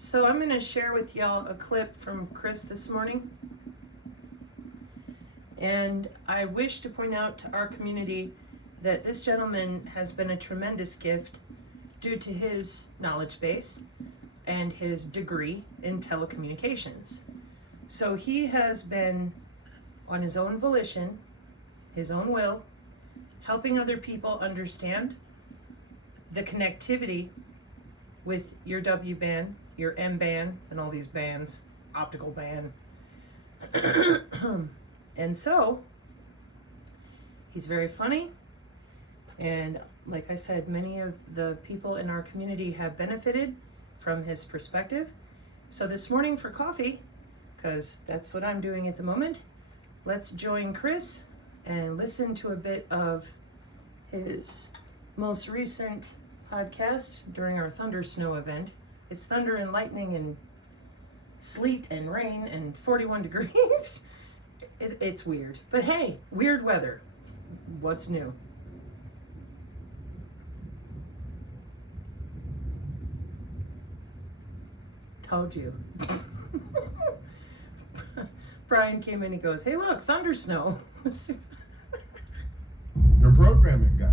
So I'm going to share with y'all a clip from Chris this morning. And I wish to point out to our community that this gentleman has been a tremendous gift due to his knowledge base and his degree in telecommunications. So he has been, on his own volition, his own will, helping other people understand the connectivity with your W band, your M band, and all these bands, optical band. And so, he's very funny. And like I said, many of the people in our community have benefited from his perspective. So this morning for coffee, because that's what I'm doing at the moment, let's join Chris and listen to a bit of his most recent podcast during our Thunder Snow event. It's thunder and lightning and sleet and rain and 41 degrees. It's weird. But hey, weird weather. What's new? Told you. Brian came in and goes, hey look, thunder snow. Your programming guy.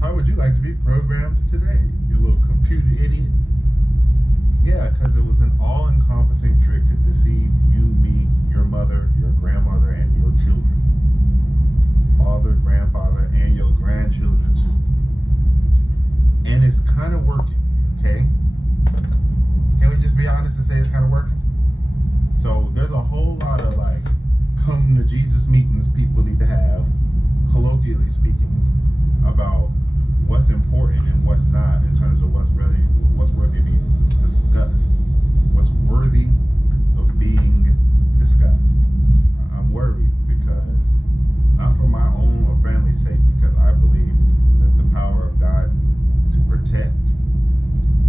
How would you like to be programmed today, you little computer idiot? Yeah, because it was an all-encompassing trick to deceive you, me, your mother, your grandmother, and your children. Father, grandfather, and your grandchildren too. And it's kind of working, okay? Can we just be honest and say it's kind of working? So there's a whole lot of like come to Jesus meetings people need to have, colloquially speaking, about what's important and what's not in terms of what's worthy of being discussed, what's worthy of being discussed. I'm worried because, not for my own or family's sake, because I believe that the power of God to protect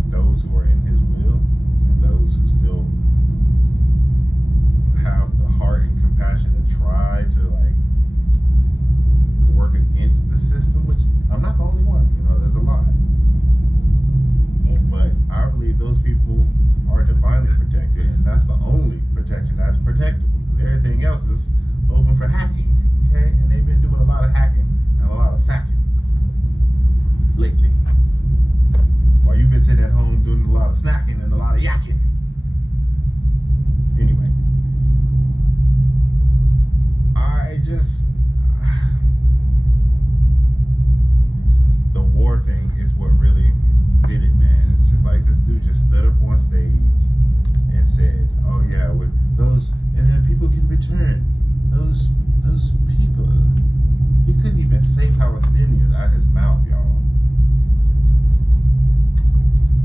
those who are in his will and those who still have the heart and compassion to try to like work against the system, which I'm not the only one, there's a lot. But I believe those people are divinely protected, and that's the only protection that's protectable, because everything else is open for hacking, okay? And they've been doing a lot of hacking and a lot of sacking lately. While you've been sitting at home doing a lot of snacking and a lot of yakking. Anyway, the war thing is what really did it, man. It's just like this dude just stood up on stage and said, oh yeah, with those, and then people can return those people. He couldn't even say Palestinians out his mouth, y'all.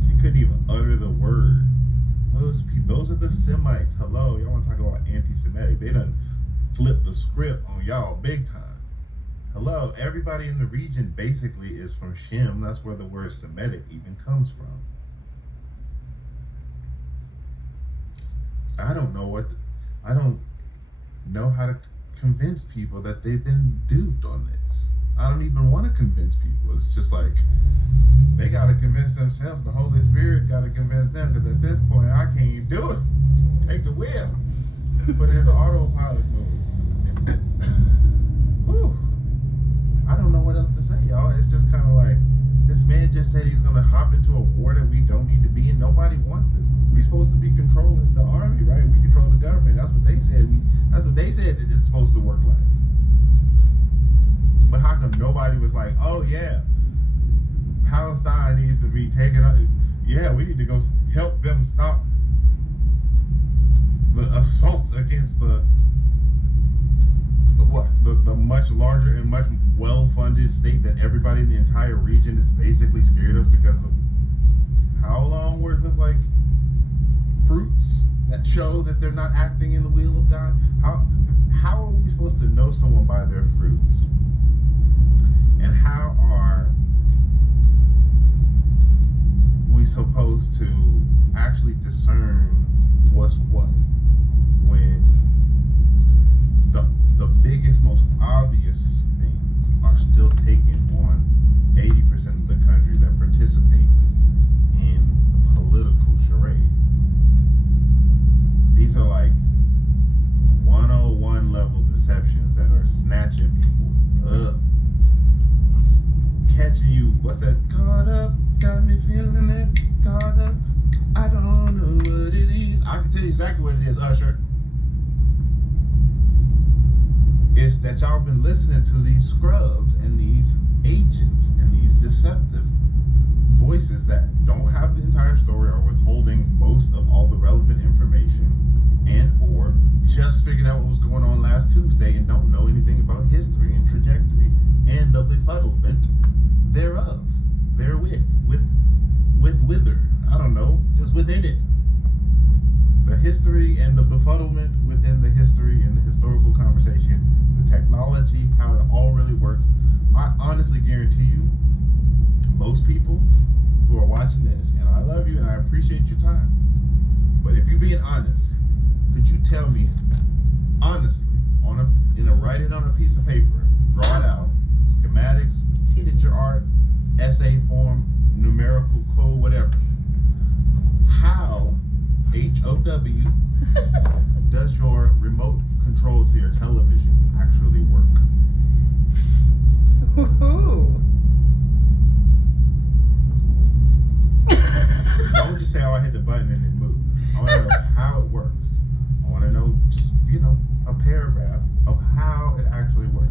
He couldn't even utter the word. Those people, those are the Semites. Hello, y'all want to talk about anti-Semitic? They done flipped the script on y'all big time. Hello, everybody in the region basically is from Shem. That's where the word Semitic even comes from. I don't know how to convince people that they've been duped on this. I don't even want to convince people. It's just like, they got to convince themselves. The Holy Spirit got to convince them, because at this point, I can't do it. Take the wheel. Put it in the autopilot mode. Whew. I don't know what else to say, y'all. It's just kind of like, this man just said he's going to hop into a war that we don't need to be in. Nobody wants this. We're supposed to be controlling the army, right? We control the government. That's what they said. That's what they said that it's supposed to work like. But how come nobody was like, oh yeah, Palestine needs to be taken out. Yeah, we need to go help them stop the assault against the much larger and much well-funded state that everybody in the entire region is basically scared of, because of how long worth of like fruits that show that they're not acting in the will of God. How are we supposed to know someone by their fruits? And how are we supposed to actually discern what's what when the biggest, most obvious things are still taken on 80% of the country that participates in the political charade? catching people up. Catching you, what's that? Caught up, got me feeling it. Caught up, I don't know what it is. I can tell you exactly what it is, Usher. It's that y'all been listening to these scrubs and these agents and these deceptive voices that don't have the entire story or withholding most of all the relevant information, and or just figured out what was going on last Tuesday and don't know anything about history and trajectory and the befuddlement thereof, therewith, whither, I don't know, just within it. The history and the befuddlement within the history and the historical conversation, the technology, how it all really works. I honestly guarantee you, most people who are watching this, and I love you and I appreciate your time, but if you're being honest, could you tell me honestly, write it on a piece of paper, draw it out, schematics, picture art, essay form, numerical code, whatever, how HOW does your remote control to your television actually work? Woohoo! Don't just say, oh, I hit the button and it moved. I want to know how it works. I want to know, just, a paragraph of how it actually works.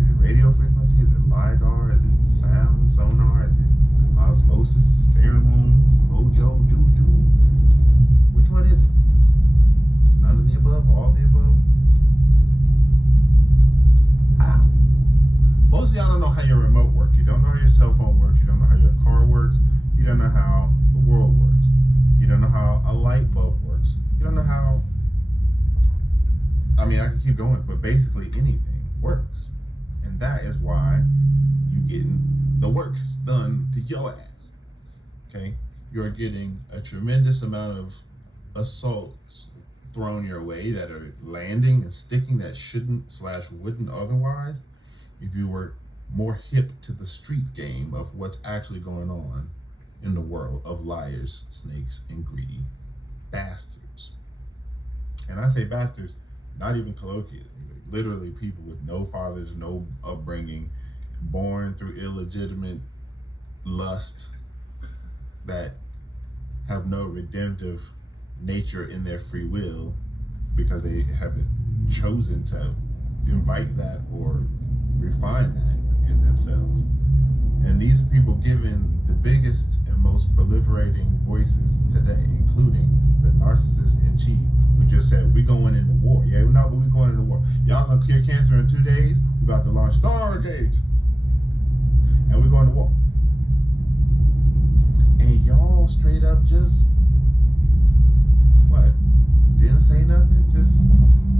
Is it radio frequency? Is it LiDAR? Is it sound, sonar? Is it osmosis, pheromones, mojo, juju? Which one is it? None of the above? All of the above? How? Most of y'all don't know how your remote works. You don't know how your cell phone works. You don't know how your car works. You don't know how the world works. You don't know how a light bulb works. You don't know how, I can keep going, but basically anything works. And that is why you getting the works done to your ass. Okay? You're getting a tremendous amount of assaults thrown your way that are landing and sticking that shouldn't/wouldn't otherwise if you were more hip to the street game of what's actually going on in the world of liars, snakes, and greedy bastards. And I say bastards, not even colloquially, literally people with no fathers, no upbringing, born through illegitimate lust, that have no redemptive nature in their free will because they haven't chosen to invite that or refine that in themselves. And these are people given the biggest and most proliferating voices today, including the narcissist in chief, who just said, we going into war. Yeah, no, but we going into war. Y'all gonna cure cancer in 2 days? We about to launch Stargate. And we're going to war. And y'all straight up just, what? Didn't say nothing? Just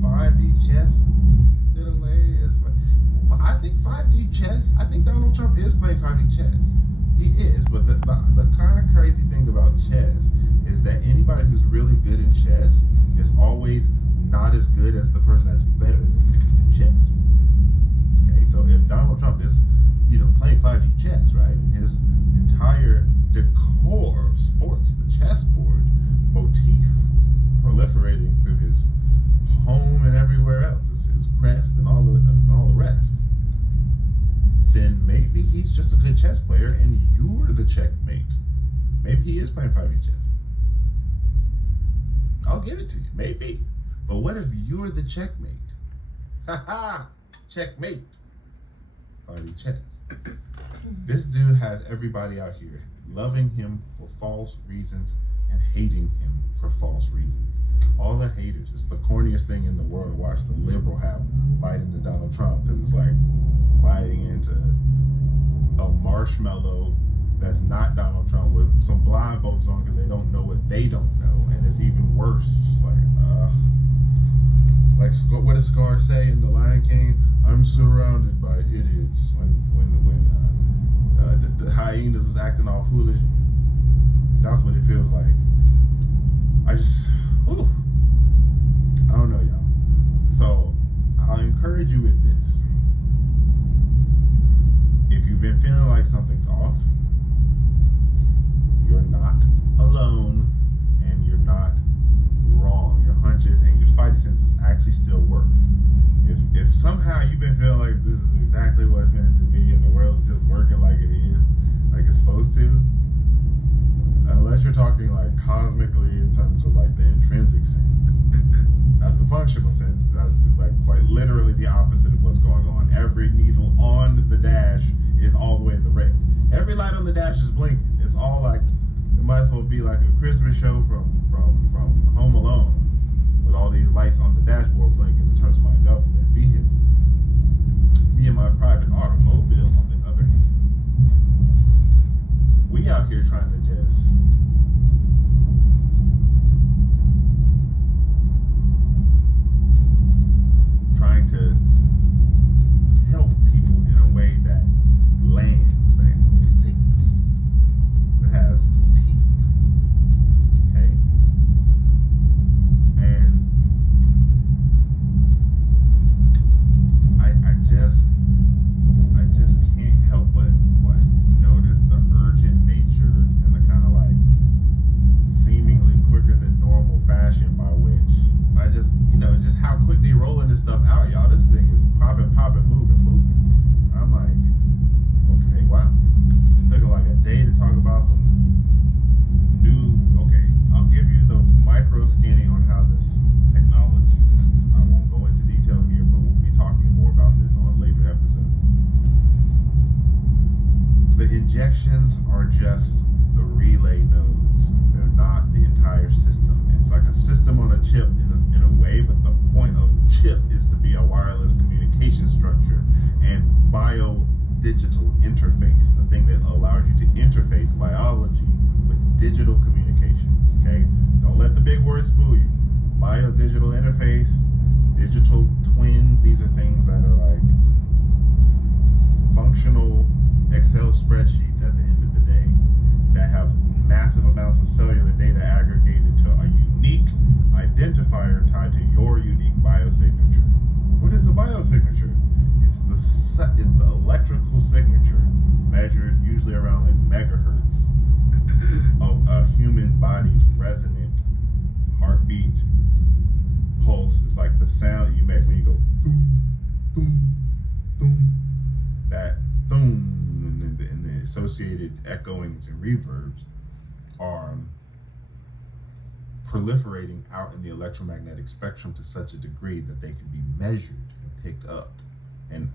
5D chess did away. I think 5D chess, I think Donald Trump is playing 5D chess. He is, but the kind of crazy thing about chess is that anybody who's really good in chess is always not as good as the person that's better than in chess. Okay, so if Donald Trump is, playing 5D chess, right, his entire decor of sports, the chessboard motif proliferating through his home and everywhere else, his crest and all the rest, then maybe he's just a good chess player and you're the checkmate. Maybe he is playing 5D chess. I'll give it to you, maybe. But what if you're the checkmate? Ha checkmate. 5D chess. This dude has everybody out here loving him for false reasons and hating him for false reasons. All the haters, it's the corniest thing in the world to watch the liberal have bite into Donald Trump, because it's like biting into a marshmallow that's not Donald Trump with some blindfolds on because they don't know what they don't know. And it's even worse. It's just like what does Scar say in The Lion King? I'm surrounded by idiots. When the hyenas was acting all foolish, that's what it feels like. I don't know, y'all. So I'll encourage you with this. If you've been feeling like something's off, you're not alone and you're not wrong. Your hunches and your spidey senses actually still work. If somehow you've been unless you're talking like cosmically in terms of like the intrinsic sense. Not the functional sense. That's like quite literally the opposite of what's going on. Every needle on the dash is all the way in the red. Every light on the dash is blinking. It's all like, it might as well be like a Christmas show from Home Alone, with all these lights on the dashboard blinking in terms of my government vehicle. Me and my private automobile, on the other hand, we out here trying to just help people in a way that lands, that sticks, that has teeth. Okay? And I just can't help but notice the urgent nature and the kind of like seemingly quicker than normal fashion by which I just, just how quickly rolling this stuff out, y'all. This thing is popping, moving. I'm like, okay, wow. It took like a day to talk about some new, okay, I'll give you the micro skinny on how this technology works. I won't go into detail here, but we'll be talking more about this on later episodes. The injections are just the relay nodes. They're not the entire system. It's like a system on a chip in a way, but the point of the chip is to be a wireless communication structure and bio-digital interface, a thing that allows you to interface biology with digital communications, okay? Don't let the big words fool you. Bio-digital interface, digital twin, these are things that are like functional Excel spreadsheets at the end of the day that have massive amounts of cellular data aggregated to a unique identifier tied to your unique biosignature. What is a biosignature? It's the electrical signature measured usually around like megahertz of a human body's resonant heartbeat pulse. It's like the sound that you make when you go boom, boom, boom. That boom and the associated echoings and reverbs are proliferating out in the electromagnetic spectrum to such a degree that they can be measured and picked up and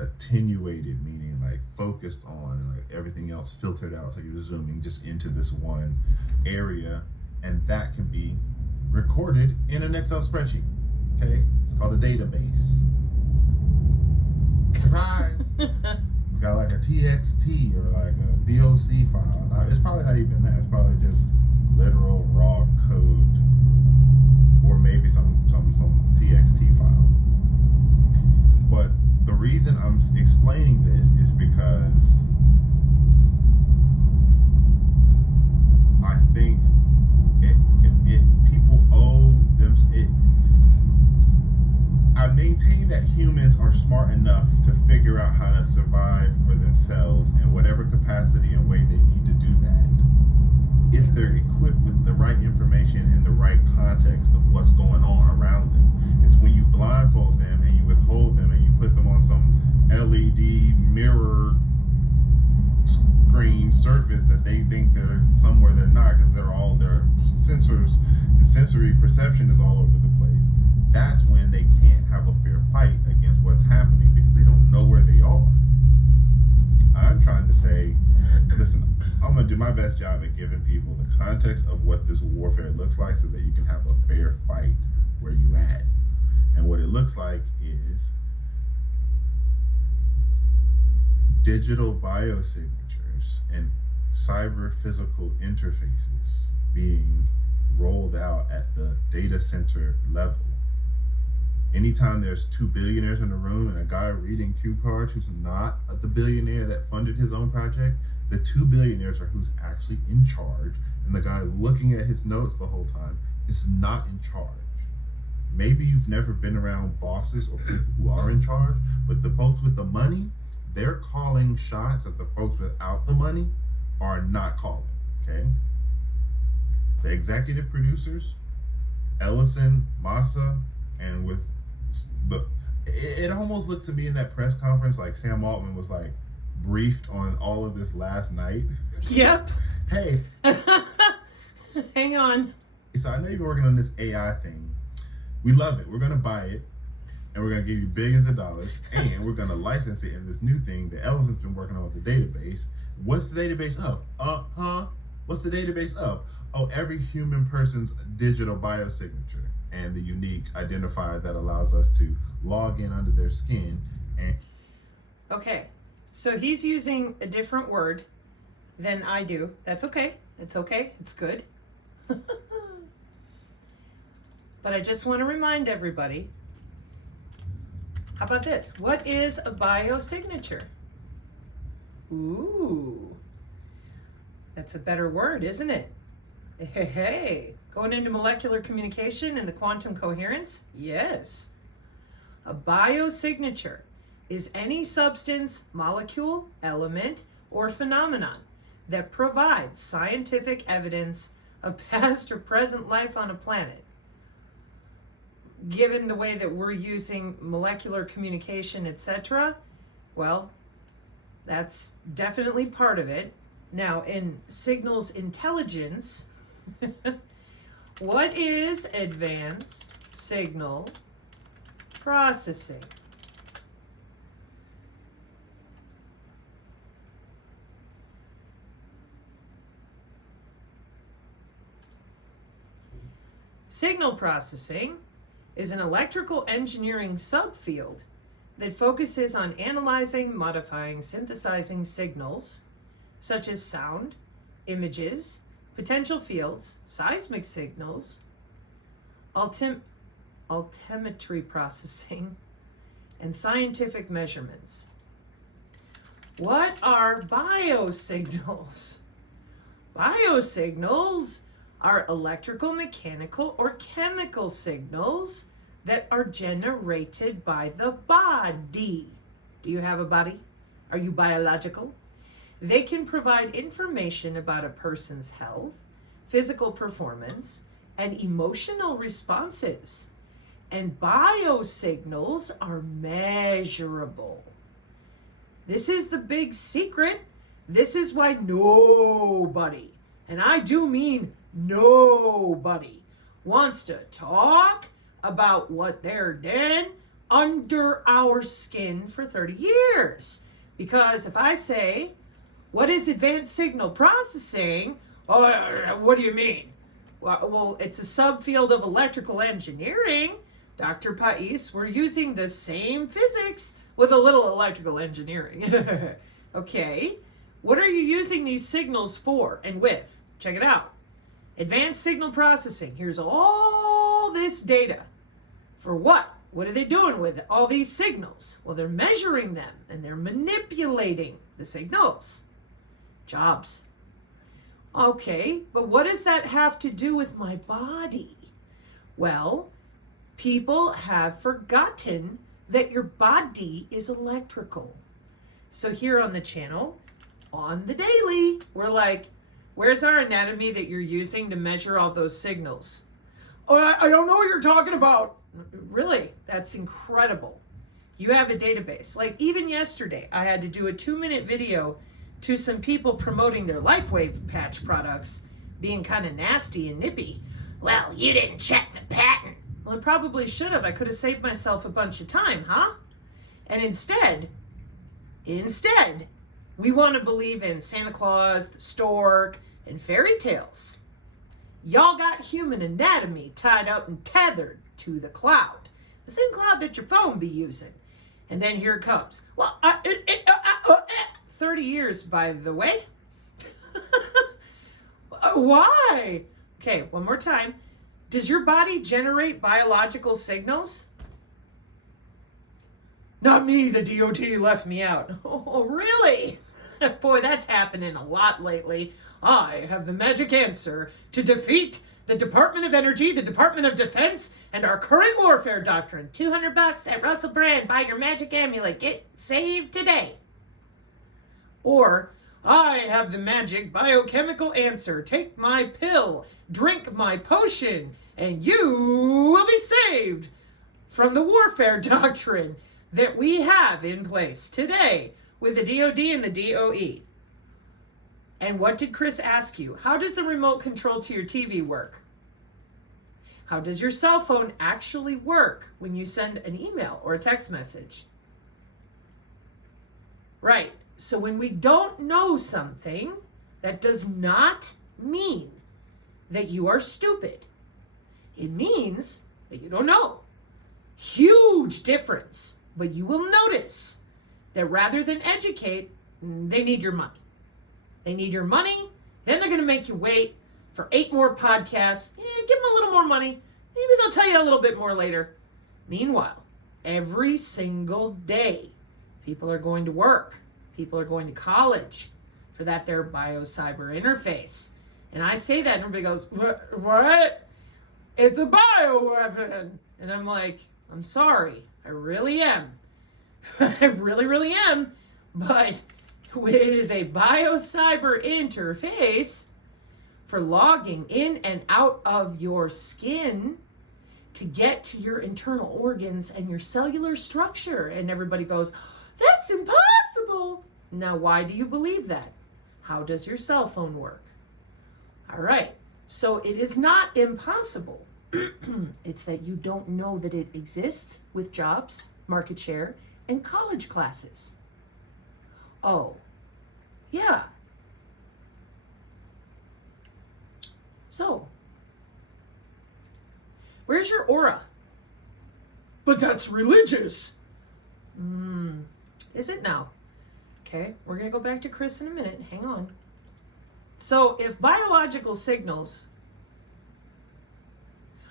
attenuated, meaning like focused on, and like everything else filtered out, so you're zooming just into this one area, and that can be recorded in an Excel spreadsheet. Okay, it's called a database. Surprise! Got like a TXT or like a DOC file. Now, it's probably not even that. It's probably just literal raw code, or maybe some TXT file. But the reason I'm explaining this is because I think people owe them it. I maintain that humans are smart enough to figure out how to survive for themselves in whatever capacity and way they need to do that, if they're equipped with the right information and the right context of what's going on around them. It's when you blindfold them and you withhold them and you put them on some LED mirror screen surface that they think they're somewhere they're not, because their sensors and sensory perception is all over the place. That's when they can't have a fair fight against what's happening, because they don't know where they are. I'm trying to say, listen, I'm going to do my best job at giving people the context of what this warfare looks like so that you can have a fair fight where you at. And what it looks like is digital biosignatures and cyber physical interfaces being rolled out at the data center level. Anytime there's two billionaires in the room and a guy reading cue cards who's not the billionaire that funded his own project, the two billionaires are who's actually in charge, and the guy looking at his notes the whole time is not in charge. Maybe you've never been around bosses or people who are in charge, but the folks with the money, they're calling shots that the folks without the money are not calling, okay? The executive producers, Ellison, Massa, and with it almost looked to me in that press conference like Sam Altman was like briefed on all of this last night. Yep. Hey. Hang on. So I know you've been working on this AI thing. We love it. We're going to buy it. And we're going to give you billions of dollars. And we're going to license it in this new thing that Elvis's been working on with the database. What's the database of? What's the database of? Oh, every human person's digital biosignature and the unique identifier that allows us to log in under their skin. And okay, so he's using a different word than I do. That's okay. It's okay. It's good. But I just want to remind everybody, how about this? What is a biosignature? Ooh, that's a better word, isn't it? Hey, going into molecular communication and the quantum coherence? Yes. A biosignature is any substance, molecule, element, or phenomenon that provides scientific evidence of past or present life on a planet. Given the way that we're using molecular communication, etc., well, that's definitely part of it. Now, in signals intelligence, what is advanced signal processing? Signal processing is an electrical engineering subfield that focuses on analyzing, modifying, synthesizing signals such as sound, images, potential fields, seismic signals, altimetry processing, and scientific measurements. What are biosignals? Biosignals are electrical, mechanical, or chemical signals that are generated by the body. Do you have a body? Are you biological? They can provide information about a person's health, physical performance, and emotional responses. And biosignals are measurable. This is the big secret. This is why nobody, and I do mean nobody, wants to talk about what they're done under our skin for 30 years. Because if I say, what is advanced signal processing? Oh, what do you mean? Well, it's a subfield of electrical engineering. Dr. Pais, we're using the same physics with a little electrical engineering. Okay, what are you using these signals for and with? Check it out. Advanced signal processing. Here's all this data. For what? What are they doing with all these signals? Well, they're measuring them and they're manipulating the signals. Jobs. Okay, but what does that have to do with my body? Well, people have forgotten that your body is electrical. So here on the channel, on the daily, we're like, where's our anatomy that you're using to measure all those signals? Oh, I don't know what you're talking about. Really, that's incredible. You have a database. Like even yesterday, I had to do a 2-minute video to some people promoting their LifeWave patch products, being kind of nasty and nippy. Well, you didn't check the patent. Well, I probably should have. I could have saved myself a bunch of time, huh? And instead, we want to believe in Santa Claus, the stork, and fairy tales. Y'all got human anatomy tied up and tethered to the cloud. The same cloud that your phone be using. And then here it comes. Well, 30 years, by the way. Why? Okay, one more time. Does your body generate biological signals? Not me, the DOT left me out. Oh, really? Boy, that's happening a lot lately. I have the magic answer to defeat the Department of Energy, the Department of Defense, and our current warfare doctrine. $200 at Russell Brand. Buy your magic amulet. Get saved today. Or, I have the magic biochemical answer. Take my pill, drink my potion, and you will be saved from the warfare doctrine that we have in place today with the DOD and the DOE. And what did Chris ask you? How does the remote control to your TV work? How does your cell phone actually work when you send an email or a text message? Right. So when we don't know something, that does not mean that you are stupid. It means that you don't know. Huge difference. But you will notice that rather than educate, they need your money. They need your money. Then they're going to make you wait for 8 more podcasts. Give them a little more money. Maybe they'll tell you a little bit more later. Meanwhile, every single day, people are going to work. People are going to college for that their bio-cyber interface. And I say that and everybody goes, what? It's a bioweapon. And I'm like, I'm sorry. I really am. I really, really am. But it is a bio-cyber interface for logging in and out of your skin to get to your internal organs and your cellular structure. And everybody goes, that's impossible. Now, why do you believe that? How does your cell phone work? All right. So it is not impossible. It's that you don't know that it exists with jobs, market share, and college classes. Oh, yeah. So, where's your aura? But that's religious. Is it now? Okay, we're going to go back to Chris in a minute. Hang on. So, if biological signals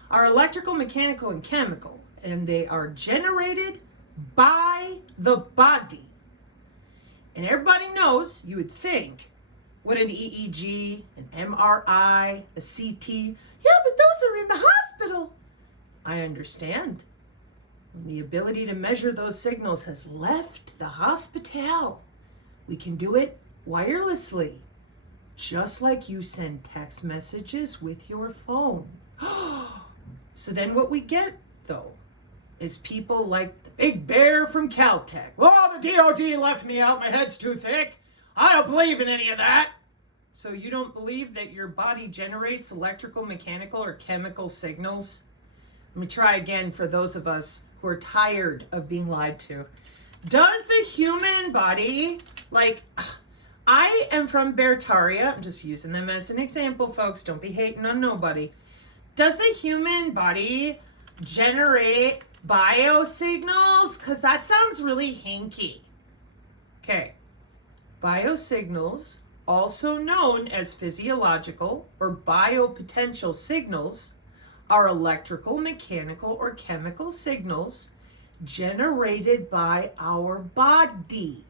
are electrical, mechanical, and chemical, and they are generated by the body, and everybody knows, you would think, what an EEG, an MRI, a CT, yeah, but those are in the hospital. I understand. The ability to measure those signals has left the hospital. We can do it wirelessly, just like you send text messages with your phone. So then what we get, though, is people like the big bear from Caltech. Oh, the DOD left me out. My head's too thick. I don't believe in any of that. So you don't believe that your body generates electrical, mechanical, or chemical signals? Let me try again for those of us who are tired of being lied to. Does the human body, I am from Bertaria. I'm just using them as an example, folks. Don't be hating on nobody. Does the human body generate biosignals? Because that sounds really hinky. Okay. Biosignals, also known as physiological or biopotential signals, are electrical, mechanical, or chemical signals generated by our body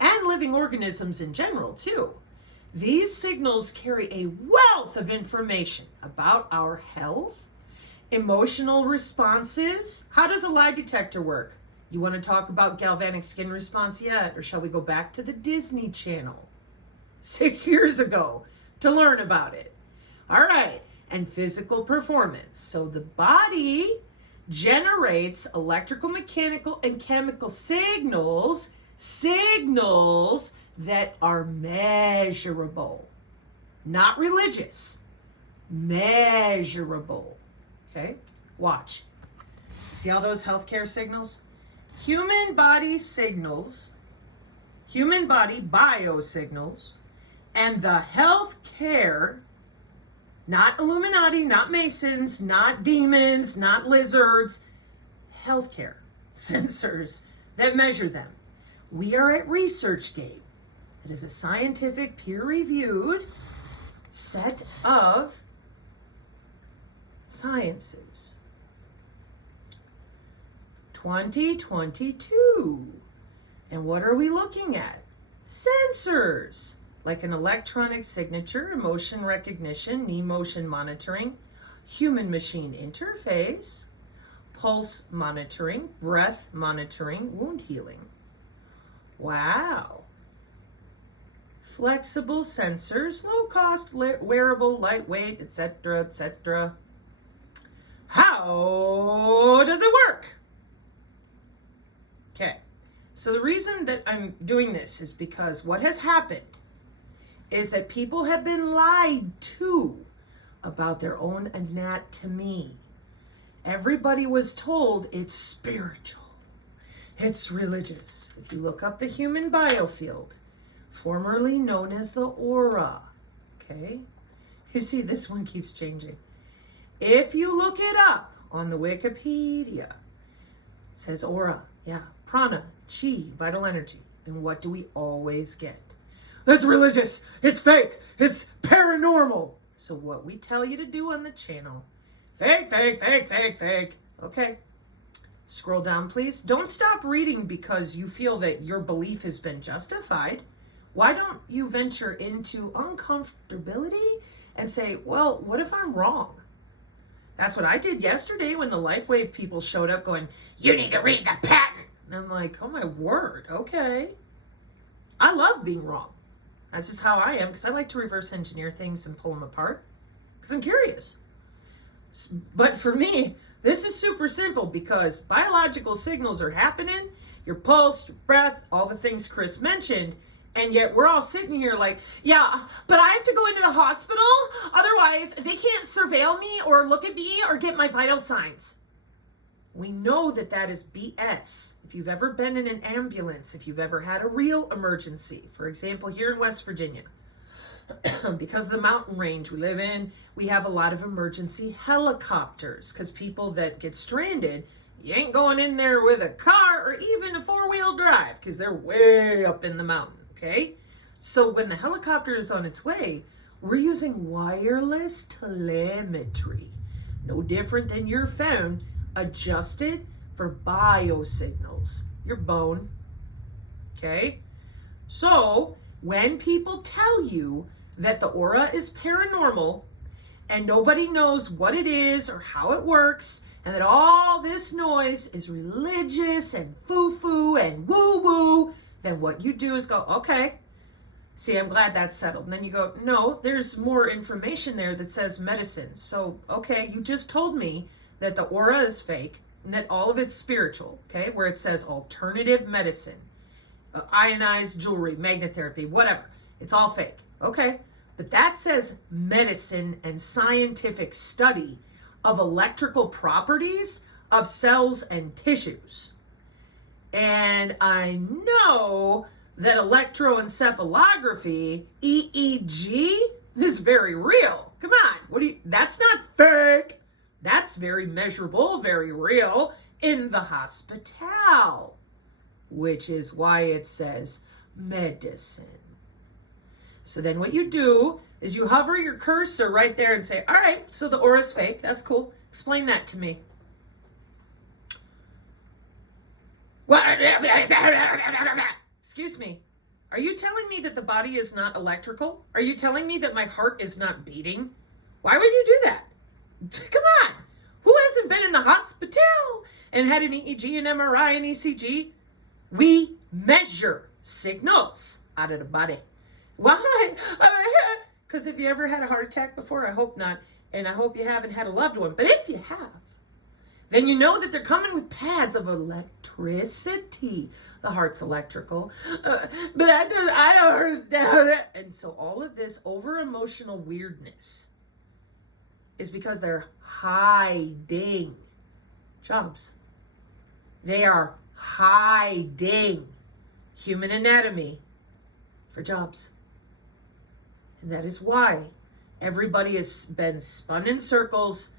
and living organisms in general, too. These signals carry a wealth of information about our health, emotional responses. How does a lie detector work? You want to talk about galvanic skin response yet? Or shall we go back to the Disney Channel 6 years ago to learn about it? All right. And physical performance. So the body generates electrical, mechanical, and chemical signals that are measurable. Not religious. Measurable. Okay? Watch. See all those healthcare signals? Human body signals, human body biosignals, and the healthcare, not Illuminati, not Masons, not demons, not lizards, healthcare sensors that measure them. We are at ResearchGate. It is a scientific, peer-reviewed set of sciences. 2022. And what are we looking at? Sensors, like an electronic signature, emotion recognition, knee motion monitoring, human-machine interface, pulse monitoring, breath monitoring, wound healing. Wow. Flexible sensors, low cost, wearable, lightweight, etc., etc. How does it work? Okay, so the reason that I'm doing this is because what has happened is that people have been lied to about their own anatomy. Everybody was told it's spiritual, it's religious. If you look up the human biofield, formerly known as the aura, okay? You see, this one keeps changing. If you look it up on the Wikipedia, it says aura, yeah, prana, chi, vital energy. And what do we always get? It's religious, it's fake, it's paranormal. So what we tell you to do on the channel, fake, fake, fake, fake, fake. Okay, scroll down, please. Don't stop reading because you feel that your belief has been justified. Why don't you venture into uncomfortability and say, well, what if I'm wrong? That's what I did yesterday when the LifeWave people showed up going, you need to read the patent. And I'm like, oh my word, okay. I love being wrong. That's just how I am, because I like to reverse engineer things and pull them apart because I'm curious. But for me, this is super simple because biological signals are happening, your pulse, your breath, all the things Chris mentioned, and yet we're all sitting here like, yeah, but I have to go into the hospital, otherwise they can't surveil me or look at me or get my vital signs. We know that that is BS. If you've ever been in an ambulance, if you've ever had a real emergency, for example, here in West Virginia, because of the mountain range we live in, we have a lot of emergency helicopters because people that get stranded, you ain't going in there with a car or even a four-wheel drive because they're way up in the mountain, okay? So when the helicopter is on its way, we're using wireless telemetry, no different than your phone, adjusted for biosignals, your bone, okay? So when people tell you that the aura is paranormal and nobody knows what it is or how it works, and that all this noise is religious and foo-foo and woo-woo, then what you do is go, okay, see, I'm glad that's settled. And then you go, no, there's more information there that says medicine. So, okay, you just told me that the aura is fake and that all of it's spiritual, okay, where it says alternative medicine, ionized jewelry, magnet therapy, whatever. It's all fake, okay? But that says medicine and scientific study of electrical properties of cells and tissues. And I know that electroencephalography, EEG, is very real. Come on, that's not fake. That's very measurable, very real in the hospital, which is why it says medicine. So then what you do is you hover your cursor right there and say, all right, so the aura's fake. That's cool. Explain that to me. Excuse me. Are you telling me that the body is not electrical? Are you telling me that my heart is not beating? Why would you do that? Come on. Who hasn't been in the hospital and had an EEG, an MRI, an ECG? We measure signals out of the body. Why? Because if you ever had a heart attack before, I hope not, and I hope you haven't had a loved one, but if you have, then you know that they're coming with pads of electricity. The heart's electrical, but I don't understand it. And so all of this over-emotional weirdness is because they're hiding jobs. They are hiding human anatomy for jobs. And that is why everybody has been spun in circles,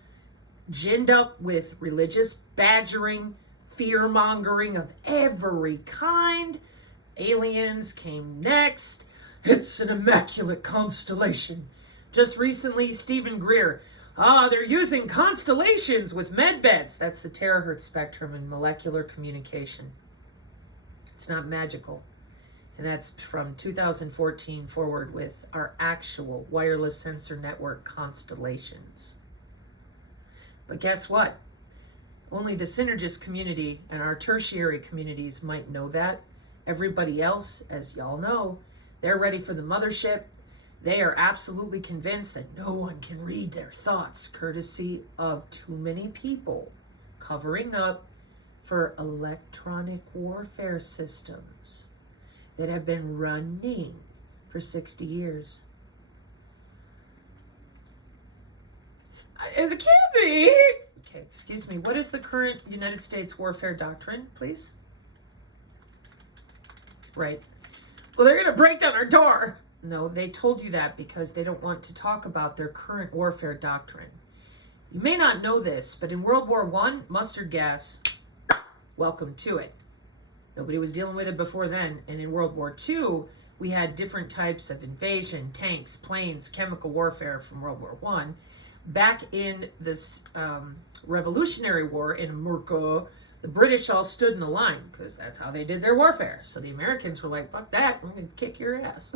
ginned up with religious badgering, fear-mongering of every kind. Aliens came next. It's an immaculate constellation. Just recently, Stephen Greer, they're using constellations with med beds. That's the terahertz spectrum in molecular communication. It's not magical. And that's from 2014 forward with our actual wireless sensor network constellations. But guess what? Only the Psynergist community and our tertiary communities might know that. Everybody else, as y'all know, they're ready for the mothership. They are absolutely convinced that no one can read their thoughts, courtesy of too many people covering up for electronic warfare systems that have been running for for 60 years. It can't be. Okay, excuse me. What is the current United States warfare doctrine, please? Right. Well, they're going to break down our door. No, they told you that because they don't want to talk about their current warfare doctrine. You may not know this, but in World War I, mustard gas, welcome to it. Nobody was dealing with it before then. And in World War II, we had different types of invasion, tanks, planes, chemical warfare from World War I. Back in this Revolutionary War in America, the British all stood in a line because that's how they did their warfare. So the Americans were like, fuck that, I'm going to kick your ass.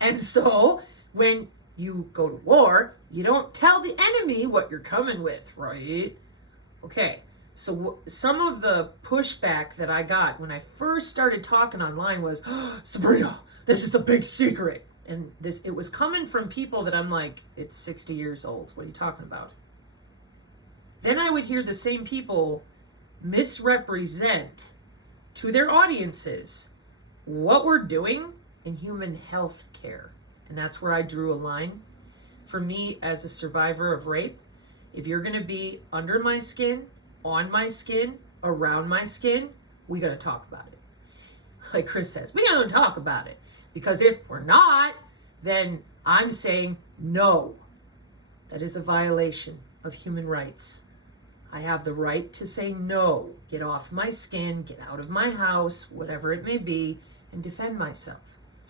And so when you go to war, you don't tell the enemy what you're coming with, right? Okay, so some of the pushback that I got when I first started talking online was, oh, Sabrina, this is the big secret. And it was coming from people that I'm like, it's 60 years old. What are you talking about? Then I would hear the same people misrepresent to their audiences what we're doing in human health care. And that's where I drew a line. For me, as a survivor of rape, if you're going to be under my skin, on my skin, around my skin, we got to talk about it. Like Chris says, we got to talk about it. Because if we're not, then I'm saying no. That is a violation of human rights. I have the right to say no. Get off my skin, get out of my house, whatever it may be, and defend myself.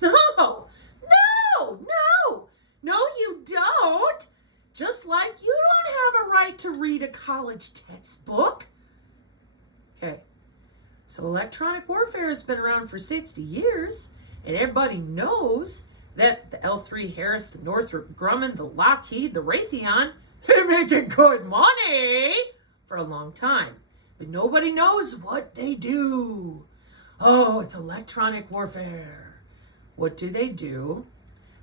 No! No! No! No, you don't! Just like you don't have a right to read a college textbook. Okay. So electronic warfare has been around for 60 years. And everybody knows that the L3 Harris, the Northrop Grumman, the Lockheed, the Raytheon, they're making good money for a long time. But nobody knows what they do. Oh, it's electronic warfare. What do they do?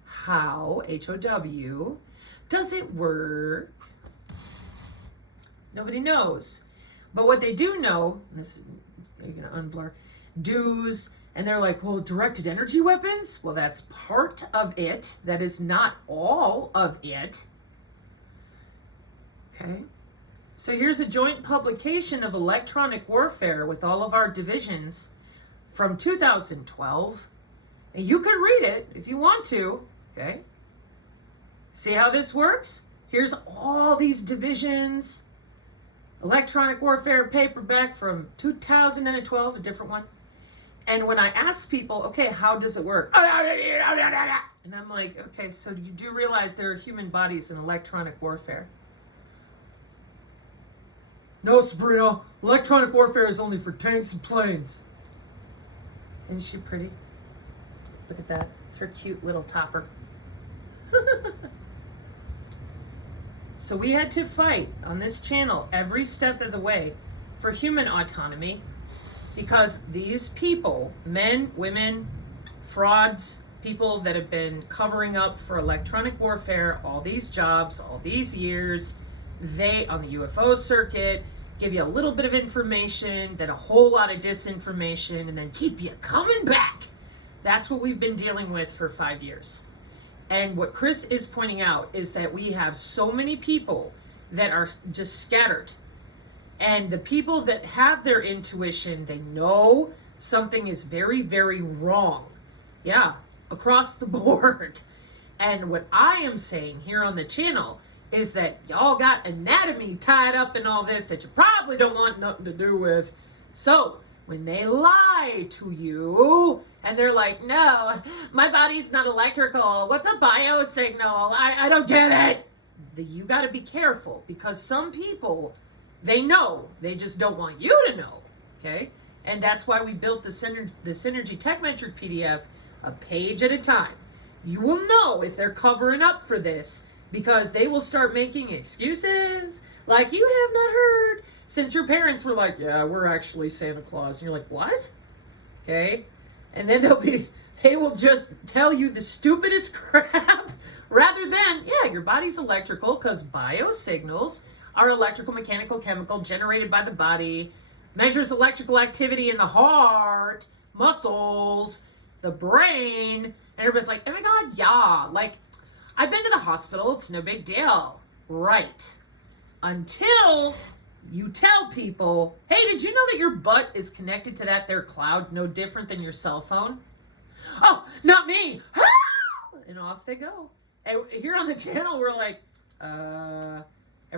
How, H-O-W, does it work? Nobody knows. But what they do know, this, you're going to unblur, do's. And they're like, well, directed energy weapons? Well, that's part of it. That is not all of it. Okay. So here's a joint publication of electronic warfare with all of our divisions from 2012. And you could read it if you want to. Okay. See how this works? Here's all these divisions. Electronic warfare paperback from 2012, a different one. And when I ask people, okay, how does it work? And I'm like, okay, so you do realize there are human bodies in electronic warfare? No, Sabrina, electronic warfare is only for tanks and planes. Isn't she pretty? Look at that, her cute little topper. So we had to fight on this channel every step of the way for human autonomy. Because these people, men, women, frauds, people that have been covering up for electronic warfare, all these jobs, all these years, they, on the UFO circuit, give you a little bit of information, then a whole lot of disinformation, and then keep you coming back. That's what we've been dealing with for 5 years. And what Chris is pointing out is that we have so many people that are just scattered. And the people that have their intuition, they know something is very, very wrong. Yeah, across the board. And what I am saying here on the channel is that y'all got anatomy tied up in all this that you probably don't want nothing to do with. So when they lie to you and they're like, no, my body's not electrical. What's a biosignal? I don't get it. You got to be careful because some people, they know, they just don't want you to know, okay? And that's why we built the Synergy Tech Metric PDF a page at a time. You will know if they're covering up for this because they will start making excuses like you have not heard since your parents were like, yeah, we're actually Santa Claus. And you're like, what? Okay? And then they will just tell you the stupidest crap rather than, yeah, your body's electrical because biosignals are electrical, mechanical, chemical generated by the body, measures electrical activity in the heart, muscles, the brain, And everybody's like, oh my God, yeah. Like, I've been to the hospital. It's no big deal. Right. Until you tell people, hey, did you know that your butt is connected to that there cloud no different than your cell phone? Oh, not me. And off they go. And here on the channel, we're like, ever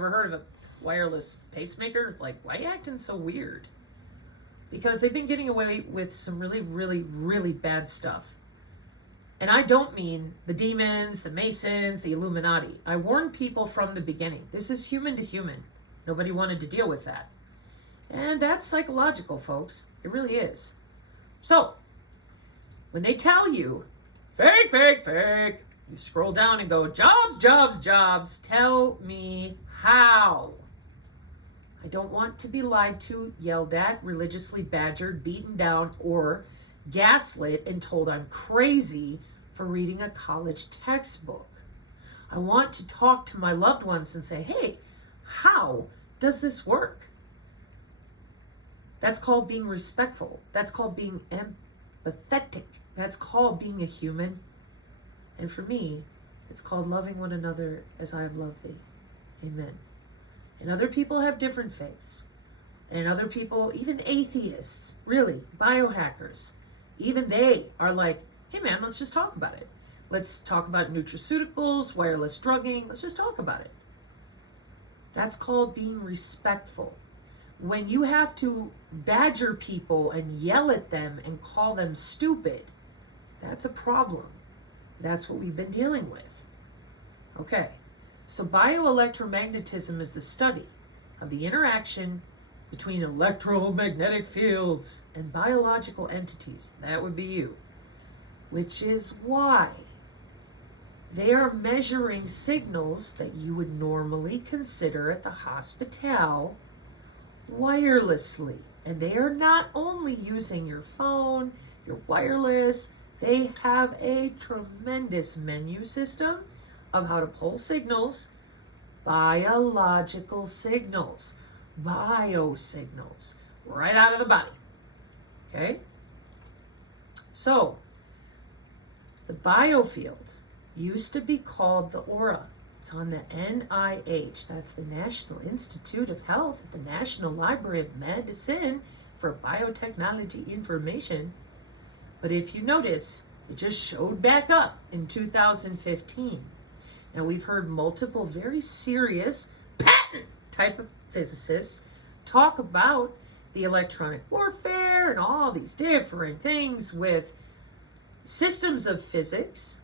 heard of a wireless pacemaker? Like, why are you acting so weird? Because they've been getting away with some really, really, really bad stuff. And I don't mean the demons, the Masons, the Illuminati. I warned people from the beginning. This is human to human. Nobody wanted to deal with that. And that's psychological, folks. It really is. So, when they tell you, fake, fake, fake, you scroll down and go, jobs, jobs, jobs. Tell me how. I don't want to be lied to, yelled at, religiously badgered, beaten down, or gaslit and told I'm crazy for reading a college textbook. I want to talk to my loved ones and say, hey, how does this work? That's called being respectful. That's called being empathetic. That's called being a human. And for me, it's called loving one another as I have loved thee. Amen. And other people have different faiths. And other people, even atheists, really, biohackers, even they are like, hey man, let's just talk about it. Let's talk about nutraceuticals, wireless drugging. Let's just talk about it. That's called being respectful. When you have to badger people and yell at them and call them stupid, that's a problem. That's what we've been dealing with. Okay, so bioelectromagnetism is the study of the interaction between electromagnetic fields and biological entities. That would be you. Which is why they are measuring signals that you would normally consider at the hospital wirelessly. And they are not only using your phone, your wireless, they have a tremendous menu system of how to pull signals, biological signals, biosignals, right out of the body. Okay? So, the biofield used to be called the aura. It's on the NIH, that's the National Institute of Health at the National Library of Medicine for Biotechnology Information. But if you notice, it just showed back up in 2015. Now we've heard multiple very serious patent type of physicists talk about the electronic warfare and all these different things with systems of physics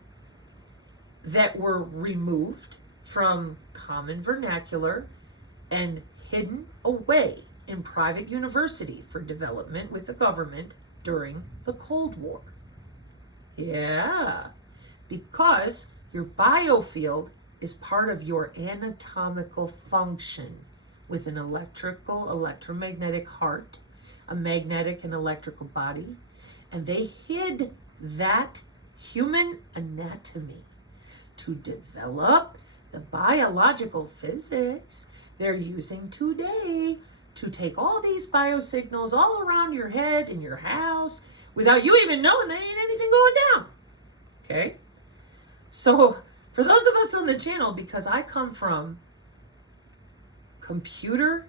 that were removed from common vernacular and hidden away in private university for development with the government during the Cold War. Yeah, because your biofield is part of your anatomical function with an electromagnetic heart, a magnetic and electrical body, and they hid that human anatomy to develop the biological physics they're using today to take all these biosignals all around your head and your house without you even knowing there ain't anything going down. Okay? So, for those of us on the channel, because I come from computer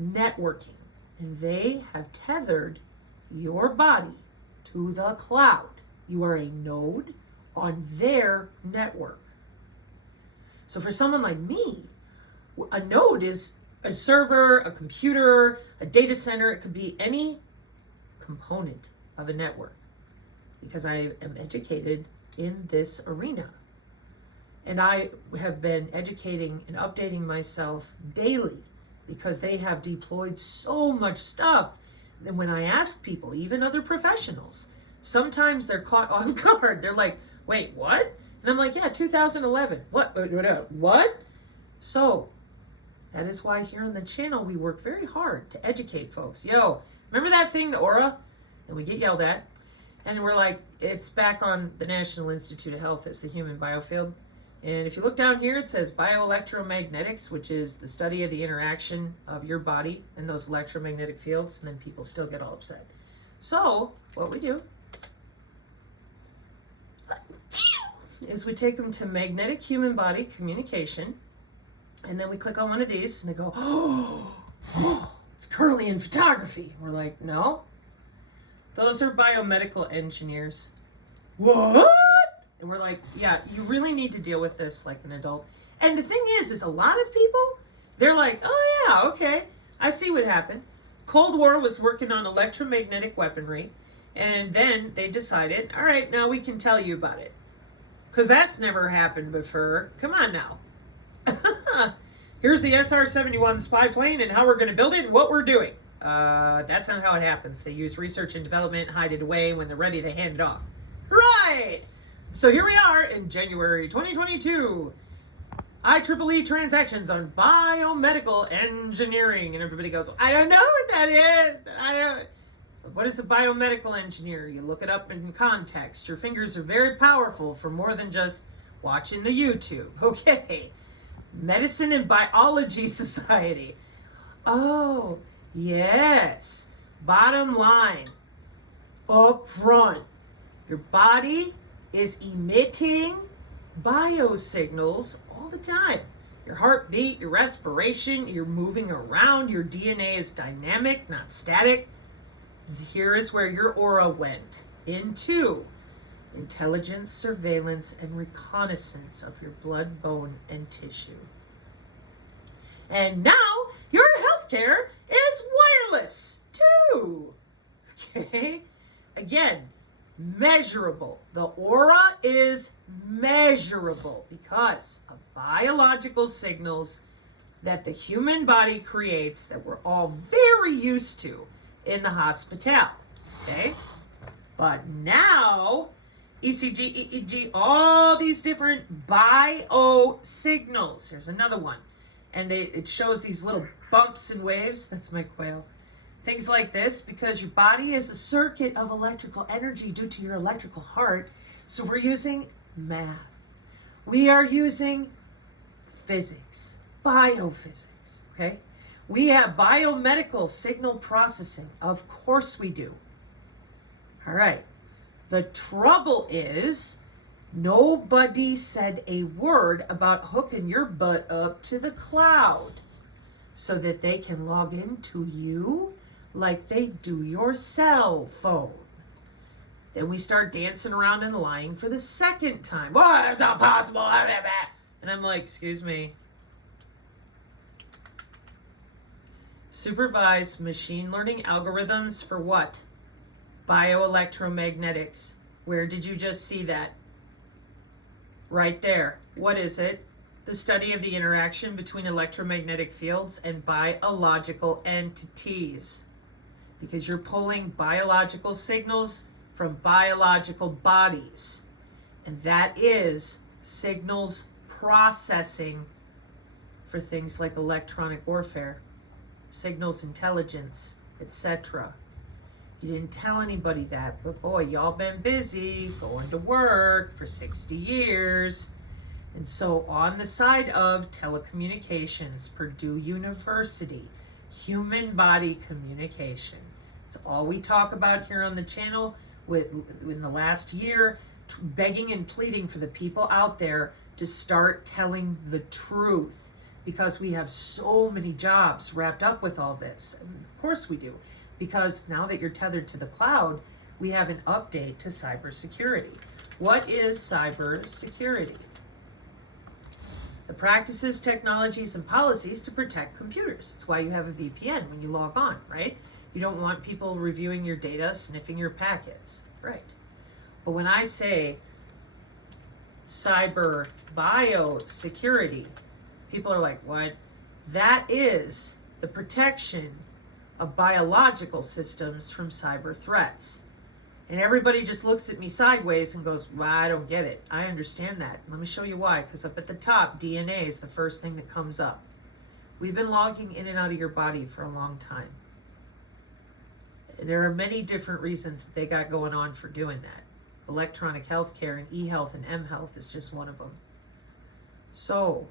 networking, and they have tethered your body to the cloud. You are a node on their network. So for someone like me, a node is a server, a computer, a data center. It could be any component of a network because I am educated in this arena. And I have been educating and updating myself daily because they have deployed so much stuff that when I ask people, even other professionals, sometimes they're caught off guard. They're like, wait, what? And I'm like, yeah, 2011. What? So that is why here on the channel, we work very hard to educate folks. Yo, remember that thing, the aura? And we get yelled at. And we're like, it's back on the National Institute of Health as the human biofield. And if you look down here, it says bioelectromagnetics, which is the study of the interaction of your body and those electromagnetic fields. And then people still get all upset. So what we do, is we take them to magnetic human body communication, and then we click on one of these, and they go, oh, it's Curlian photography. We're like, no, those are biomedical engineers. What? And we're like, yeah, you really need to deal with this like an adult. And the thing is a lot of people, they're like, oh yeah, okay, I see what happened. Cold War was working on electromagnetic weaponry, and then they decided, all right, now we can tell you about it. Because that's never happened before. Come on now. Here's the SR-71 spy plane and how we're going to build it and what we're doing. That's not how it happens. They use research and development, hide it away. When they're ready, they hand it off. Right. So here we are in January 2022. IEEE transactions on biomedical engineering. And everybody goes, I don't know what that is. What is a biomedical engineer? You look it up in context. Your fingers are very powerful for more than just watching the YouTube. Okay. Medicine and Biology Society. Oh, yes. Bottom line. Up front. Your body is emitting biosignals all the time. Your heartbeat, your respiration, you're moving around. Your DNA is dynamic, not static. Here is where your aura went into intelligence, surveillance, and reconnaissance of your blood, bone, and tissue. And now your healthcare is wireless too. Okay? Again, measurable. The aura is measurable because of biological signals that the human body creates that we're all very used to in the hospital. Okay? But now, ECG, EEG, all these different biosignals. Here's another one. And it shows these little bumps and waves. That's my quail. Things like this, because your body is a circuit of electrical energy due to your electrical heart. So we're using math. We are using physics, biophysics, okay? We have biomedical signal processing. Of course we do. All right. The trouble is nobody said a word about hooking your butt up to the cloud so that they can log into you like they do your cell phone. Then we start dancing around and lying for the second time. Well, that's not possible. And I'm like, excuse me. Supervised machine learning algorithms for what? Bioelectromagnetics. Where did you just see that? Right there. What is it? The study of the interaction between electromagnetic fields and biological entities. Because you're pulling biological signals from biological bodies. And that is signals processing for things like electronic warfare, signals intelligence, etc. You didn't tell anybody that, but boy, y'all been busy going to work for 60 years. And so on the side of telecommunications, Purdue University, human body communication. It's all we talk about here on the channel in the last year, begging and pleading for the people out there to start telling the truth, because we have so many jobs wrapped up with all this. And of course we do, because now that you're tethered to the cloud, we have an update to cybersecurity. What is cybersecurity? The practices, technologies, and policies to protect computers. It's why you have a VPN when you log on, right? You don't want people reviewing your data, sniffing your packets, right? But when I say cyber biosecurity, people are like, what? That is the protection of biological systems from cyber threats. And everybody just looks at me sideways and goes, well, I don't get it. I understand that. Let me show you why. Because up at the top, DNA is the first thing that comes up. We've been logging in and out of your body for a long time. There are many different reasons that they got going on for doing that. Electronic healthcare and e-health and m-health is just one of them. So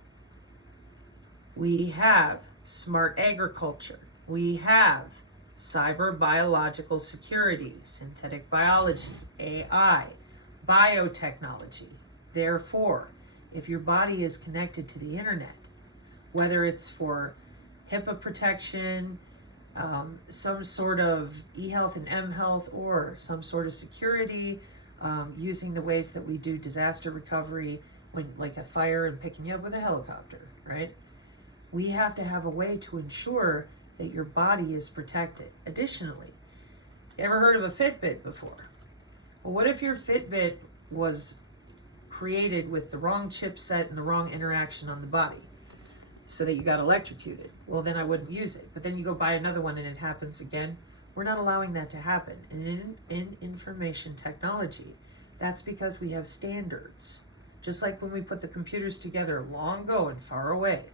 we have smart agriculture. We have cyber biological security, synthetic biology, AI, biotechnology. Therefore, if your body is connected to the internet, whether it's for HIPAA protection, some sort of e-health and m-health, or some sort of security, using the ways that we do disaster recovery, when like a fire and picking you up with a helicopter, right? We have to have a way to ensure that your body is protected. Additionally, ever heard of a Fitbit before? Well, what if your Fitbit was created with the wrong chipset and the wrong interaction on the body, so that you got electrocuted? Well, then I wouldn't use it. But then you go buy another one and it happens again. We're not allowing that to happen. And in information technology, that's because we have standards. Just like when we put the computers together long ago and far away,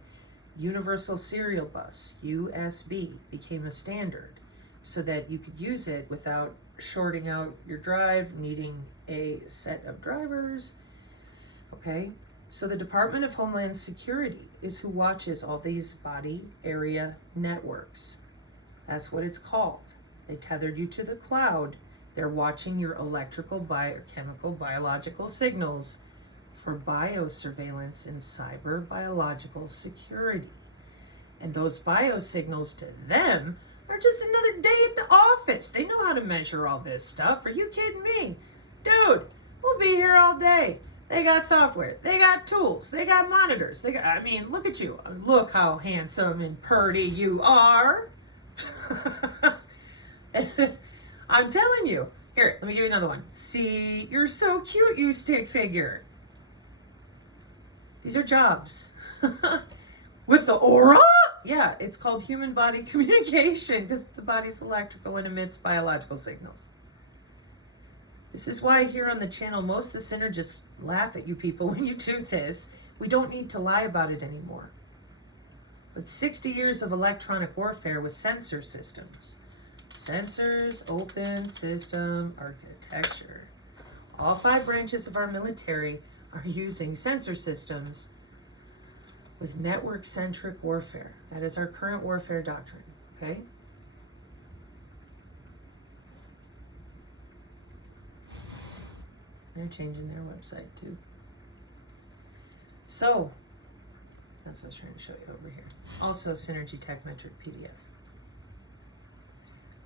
Universal Serial Bus, USB, became a standard so that you could use it without shorting out your drive, needing a set of drivers. Okay? So the Department of Homeland Security is who watches all these body area networks. That's what it's called. They tethered you to the cloud. They're watching your electrical, biochemical, biological signals for biosurveillance and cyber biological security. And those biosignals to them are just another day at the office. They know how to measure all this stuff. Are you kidding me? Dude, we'll be here all day. They got software. They got tools. They got monitors. I mean, look at you. Look how handsome and purty you are. I'm telling you. Here, let me give you another one. See, you're so cute, you stick figure. These are jobs. With the aura? Yeah, it's called human body communication because the body's electrical and emits biological signals. This is why here on the channel, most of the synergists laugh at you people when you do this. We don't need to lie about it anymore. But 60 years of electronic warfare with sensor systems. Sensors, open system architecture. All 5 branches of our military are using sensor systems with network-centric warfare. That is our current warfare doctrine, okay? They're changing their website too. So, that's what I was trying to show you over here. Also, Synergy Tech Metric PDF.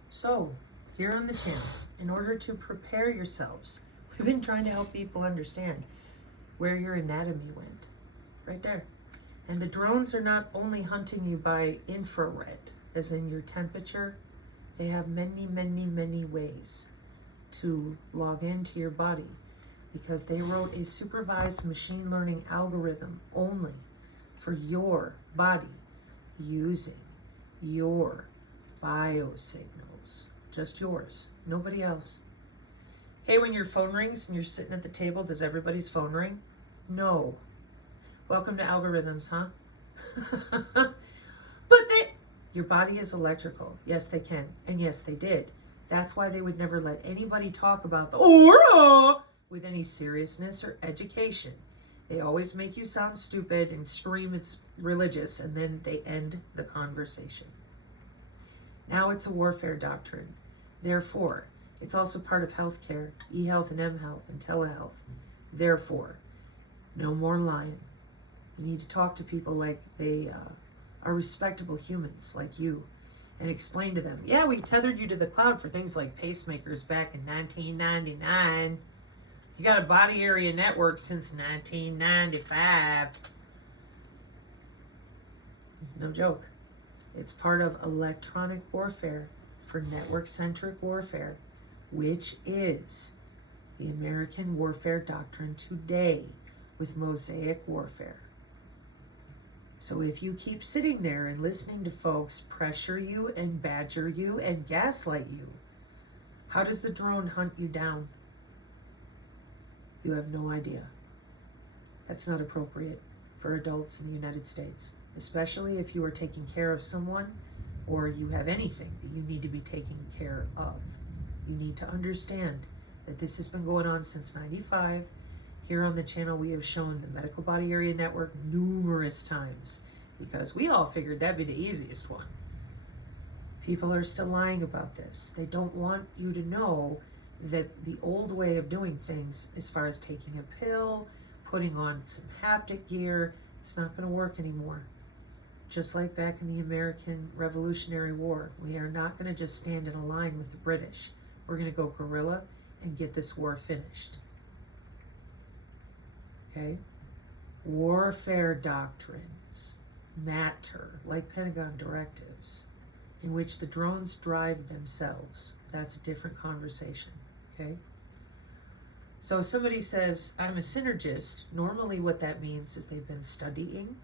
So, here on the channel, in order to prepare yourselves, we've been trying to help people understand where your anatomy went. Right there. And the drones are not only hunting you by infrared, as in your temperature. They have many, many, many ways to log into your body, because they wrote a supervised machine learning algorithm only for your body using your biosignals. Just yours, nobody else. Hey, when your phone rings and you're sitting at the table, does everybody's phone ring? No. Welcome to algorithms, huh? But your body is electrical. Yes, they can. And yes, they did. That's why they would never let anybody talk about the aura with any seriousness or education. They always make you sound stupid and scream it's religious, and then they end the conversation. Now it's a warfare doctrine. Therefore, it's also part of healthcare, e-health and m-health and telehealth. Therefore, no more lying. You need to talk to people like they are respectable humans like you, and explain to them, yeah, we tethered you to the cloud for things like pacemakers back in 1999. You got a body area network since 1995. No joke. It's part of electronic warfare for network-centric warfare, which is the American warfare doctrine today with mosaic warfare. So if you keep sitting there and listening to folks pressure you and badger you and gaslight you, how does the drone hunt you down? You have no idea. That's not appropriate for adults in the United States, especially if you are taking care of someone or you have anything that you need to be taking care of. You need to understand that this has been going on since '95. Here on the channel, we have shown the medical body area network numerous times because we all figured that'd be the easiest one. People are still lying about this. They don't want you to know that the old way of doing things, as far as taking a pill, putting on some haptic gear. It's not going to work anymore. Just like back in the American Revolutionary War, we are not going to just stand in a line with the British. We're going to go guerrilla and get this war finished. Okay? Warfare doctrines matter, like Pentagon directives, in which the drones drive themselves. That's a different conversation. Okay? So if somebody says, I'm a synergist, normally what that means is they've been studying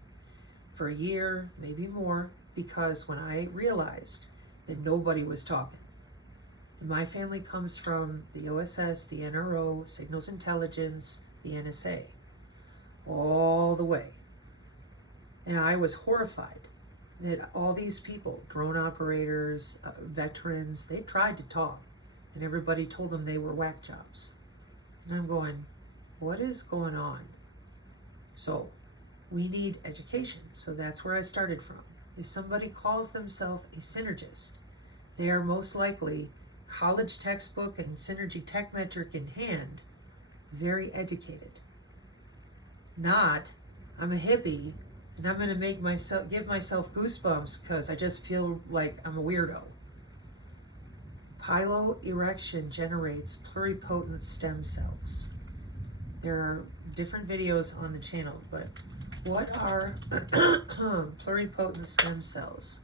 for a year, maybe more, because when I realized that nobody was talking, and my family comes from the OSS, the NRO, Signals Intelligence, the NSA, all the way. And I was horrified that all these people, drone operators, veterans, they tried to talk, and everybody told them they were whack jobs. And I'm going, what is going on? So we need education. So that's where I started from. If somebody calls themselves a synergist, they are most likely college textbook and synergy tech metric in hand, very educated. Not, I'm a hippie and I'm going to give myself goosebumps because I just feel like I'm a weirdo. Piloerection generates pluripotent stem cells. There are different videos on the channel, but what are pluripotent stem cells?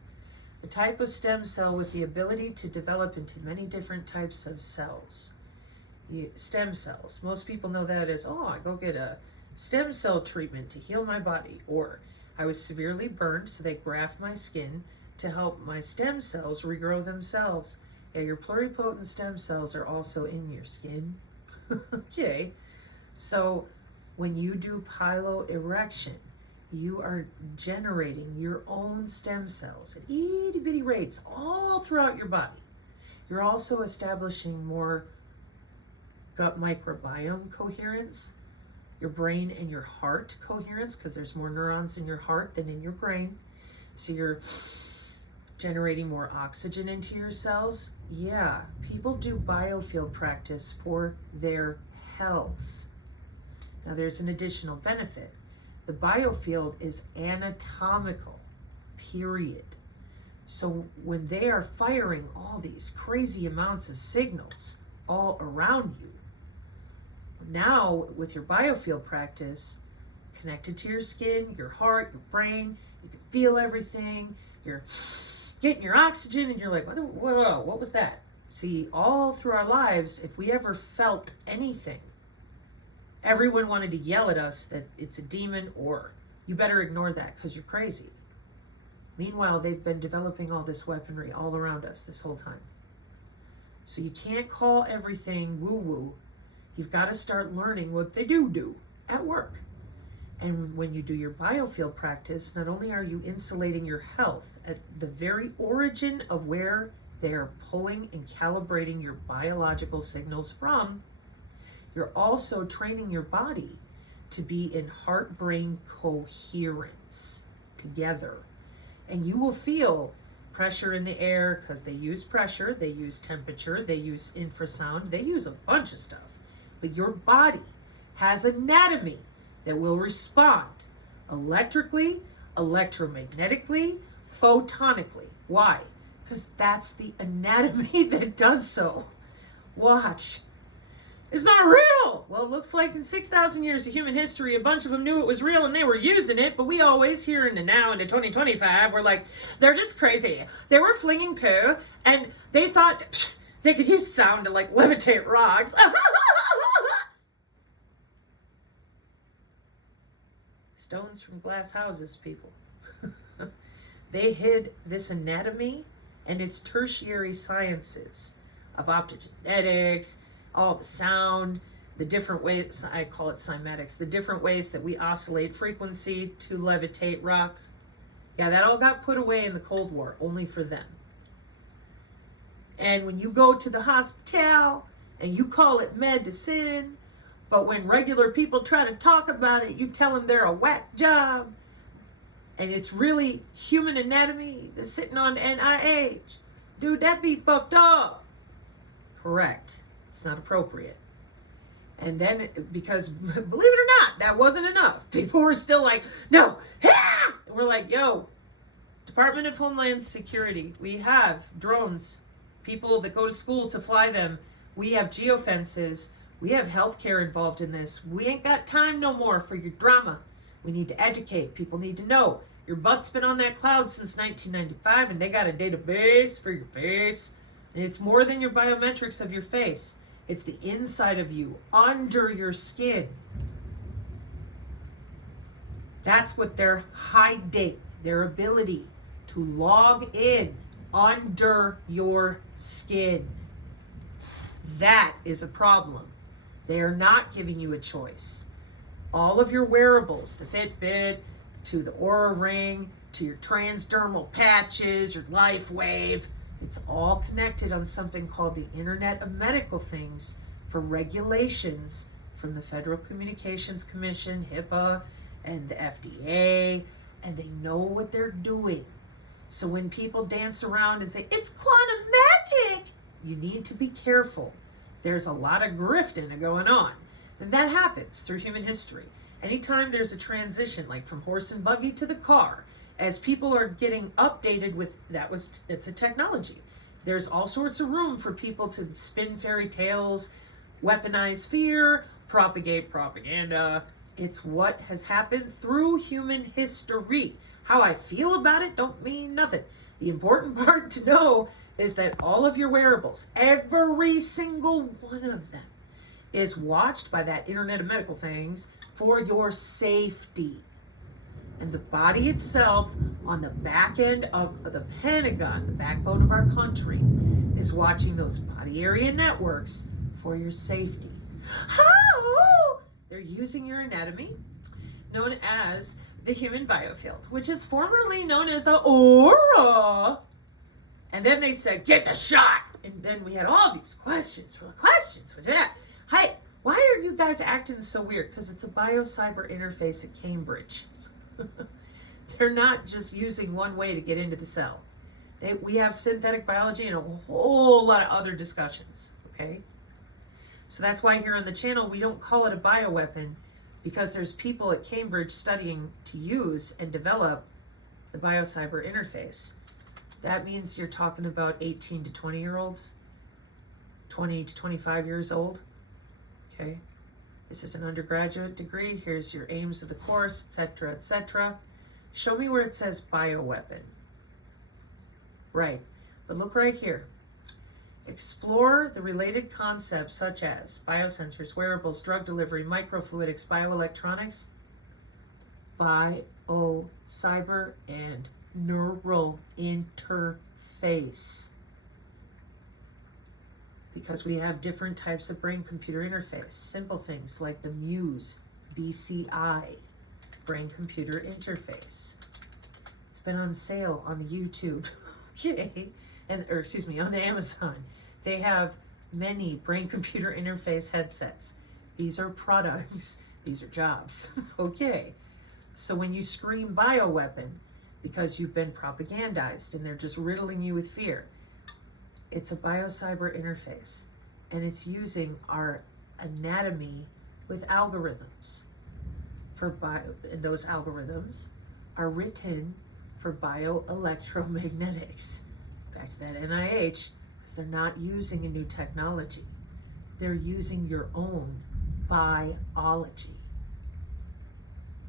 A type of stem cell with the ability to develop into many different types of cells. Stem cells. Most people know that as, oh, I go get a stem cell treatment to heal my body, or I was severely burned, so they graft my skin to help my stem cells regrow themselves. Yeah, your pluripotent stem cells are also in your skin. Okay, so when you do piloerection, you are generating your own stem cells at itty bitty rates all throughout your body. You're also establishing more gut microbiome coherence, your brain and your heart coherence, because there's more neurons in your heart than in your brain. So you're generating more oxygen into your cells. Yeah, people do biofield practice for their health. Now there's an additional benefit. The biofield is anatomical, period. So when they are firing all these crazy amounts of signals all around you, now with your biofield practice, connected to your skin, your heart, your brain, you can feel everything, you're getting your oxygen, and you're like, whoa, what was that? See, all through our lives, if we ever felt anything, everyone wanted to yell at us that it's a demon or you better ignore that because you're crazy. Meanwhile, they've been developing all this weaponry all around us this whole time. So you can't call everything woo-woo. You've got to start learning what they do at work. And when you do your biofield practice, not only are you insulating your health at the very origin of where they're pulling and calibrating your biological signals from, you're also training your body to be in heart-brain coherence together. And you will feel pressure in the air because they use pressure, they use temperature, they use infrasound, they use a bunch of stuff. But your body has anatomy that will respond electrically, electromagnetically, photonically. Why? Because that's the anatomy that does so. Watch. It's not real. Well, it looks like in 6,000 years of human history, a bunch of them knew it was real and they were using it, but we always here in the now into 2025, we're like, they're just crazy. They were flinging poo and they thought they could use sound to like levitate rocks. Stones from glass houses, people. They hid this anatomy and its tertiary sciences of optogenetics, all the sound, the different ways, I call it cymatics, the different ways that we oscillate frequency to levitate rocks. Yeah, that all got put away in the Cold War, only for them. And when you go to the hospital and you call it medicine, but when regular people try to talk about it, you tell them they're a whack job. And it's really human anatomy that's sitting on NIH. Dude, that be fucked up. Correct. It's not appropriate. And then, because believe it or not, that wasn't enough. People were still like, no, ah! And we're like, yo, Department of Homeland Security, we have drones, people that go to school to fly them. We have geofences. We have healthcare involved in this. We ain't got time no more for your drama. We need to educate. People need to know. Your butt's been on that cloud since 1995, and they got a database for your face. And it's more than your biometrics of your face. It's the inside of you, under your skin. That's what they're hiding, their ability to log in under your skin. That is a problem. They are not giving you a choice. All of your wearables, the Fitbit, to the Oura Ring, to your transdermal patches, your LifeWave, it's all connected on something called the Internet of Medical Things for regulations from the Federal Communications Commission, HIPAA, and the FDA, and they know what they're doing. So when people dance around and say, it's quantum magic, you need to be careful. There's a lot of grifting going on. And that happens through human history. Anytime there's a transition, like from horse and buggy to the car, as people are getting updated with, it's a technology. There's all sorts of room for people to spin fairy tales, weaponize fear, propagate propaganda. It's what has happened through human history. How I feel about it don't mean nothing. The important part to know is that all of your wearables, every single one of them, is watched by that Internet of Medical Things for your safety. And the body itself, on the back end of the Pentagon, the backbone of our country, is watching those body area networks for your safety. How? They're using your anatomy, known as the human biofield, which is formerly known as the aura. And then they said, get the shot. And then we had all these questions. Hi, why are you guys acting so weird? Because it's a biocyber interface at Cambridge. They're not just using one way to get into the cell. We have synthetic biology and a whole lot of other discussions, okay? So that's why here on the channel, we don't call it a bioweapon, because there's people at Cambridge studying to use and develop the biocyber interface. That means you're talking about 18 to 20-year-olds, 20 to 25 years old, okay? This is an undergraduate degree. Here's your aims of the course, etc., etc. Show me where it says bioweapon. Right, but look right here. Explore the related concepts such as biosensors, wearables, drug delivery, microfluidics, bioelectronics, biocyber, and neural interface. Because we have different types of brain-computer interface. Simple things like the Muse, BCI, brain-computer interface. It's been on sale on the YouTube, okay? On the Amazon. They have many brain-computer interface headsets. These are products, these are jobs, okay? So when you scream bioweapon, because you've been propagandized and they're just riddling you with fear, it's a biocyber interface, and it's using our anatomy with algorithms. And those algorithms are written for bioelectromagnetics. Back to that NIH, because they're not using a new technology. They're using your own biology.